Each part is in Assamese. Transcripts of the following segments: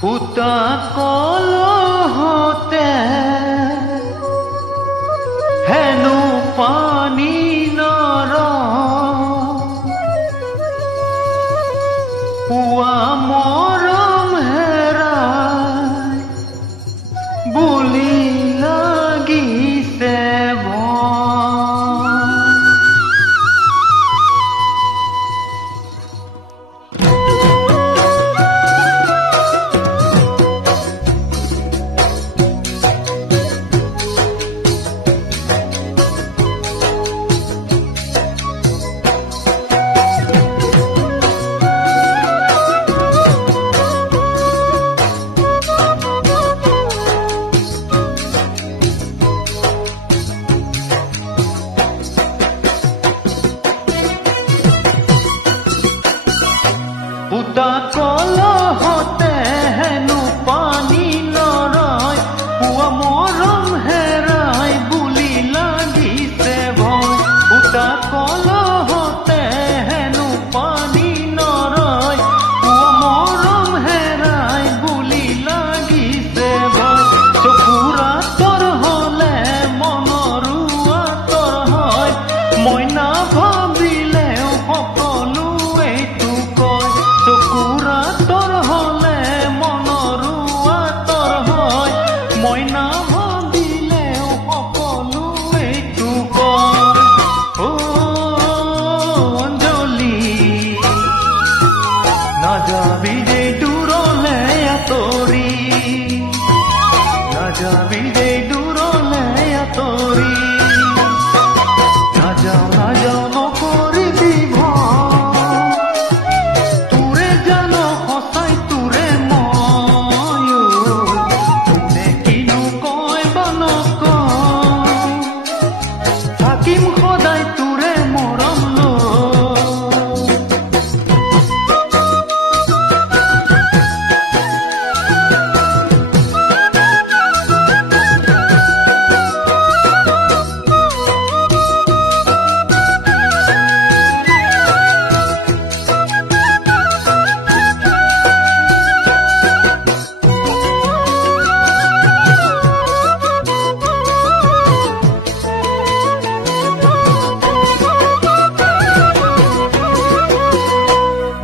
ফুটা কলহতে হেনো পানী নৰ পুৱা মৰম হেৰাই বুলি লাগিছে ফুটা কলহতে হেনো পানী নৰয় পুৱা মৰম হেৰাই বুলি লাগিছে ভয় ফুটা কলহতে হেনো পানী নৰয় পুৱা মৰম হেৰাই বুলি লাগিছে ভয় চকুৰ আঁতৰ হলে মনৰো আঁতৰ হয় মই নাভাবিলেও সকলোৱেইতো কয় চকুৰ আঁতৰ হলে মনৰো আঁতৰ হয় মই নাভাবিলেও সকলোৱেইতো কয় অঞ্জলি নাযাবি দে দূৰলে আঁতৰি নাযাবি দে দূৰলে আঁতৰি নাযাওঁ নাযাওঁ নকৰিবি ভয় তোৰে জানো সঁচাই তোৰে মই কোনে কিনো কয় বা নকয় থাকিম সদায় তোৰে মৰম লৈ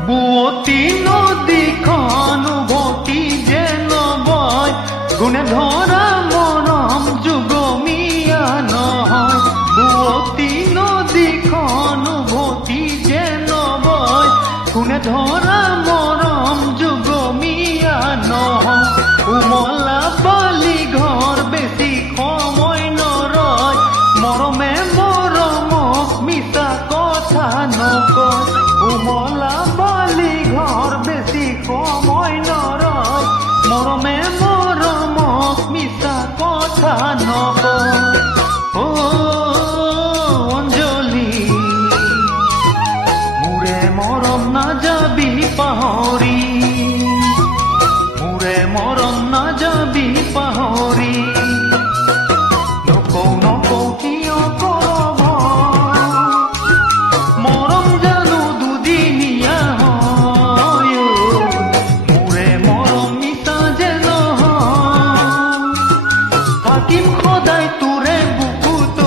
বুৱতী নদীখন উভতি যে নবয় গুণে ধৰা মৰম যুগমীয়া নহয় বুৱতী নদীখন উভতি যে নবয় গুণে ধৰা মৰম যুগমীয়া নহয় উমলা বালি ঘৰ বেছি সময় নৰয় মৰমে মৰমক মিছা কথা নকয় উমলা বালি ঘৰ বেছি সময় নৰয় মৰমে মৰমক মিছা কথা নকয় অঞ্জলি মোৰে মৰম নাযাবি পাহৰি মোৰে মৰম নাযাবি পাহৰি নকওঁ নকওঁ কিয় কৰ মৰম জানো দুদিনীয়া হয় মোৰে মৰম মিছা যে নহয় থাকিম সদায় তোৰে বুকুত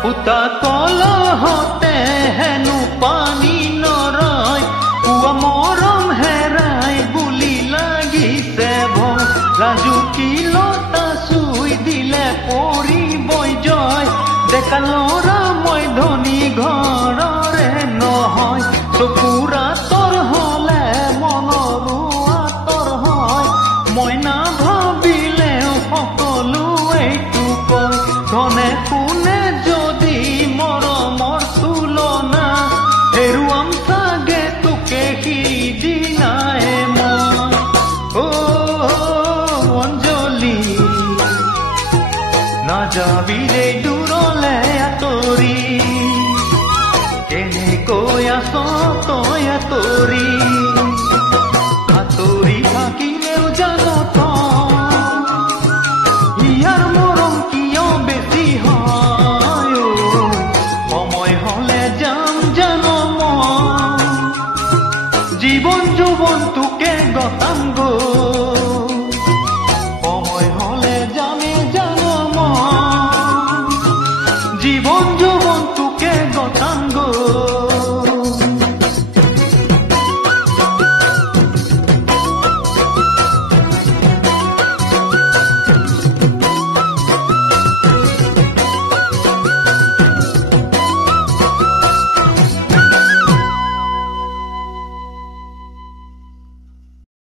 ফুটা কলহতে হেনো পানী নৰয় পুৱা মৰম হেৰাই বুলি লাগিছে ভয় ৰাজুকি লতা চুই দিলে পৰিবই জয় ডেকা ল'ৰা মই ধনী ঘৰ আছ তই আঁতৰি থাকিলেও জানো তই ইয়াৰ মৰম কিয় বেছি হয় সময় হলে যাম জানো মই জীৱন যৌৱন তোকে গতাম গৈ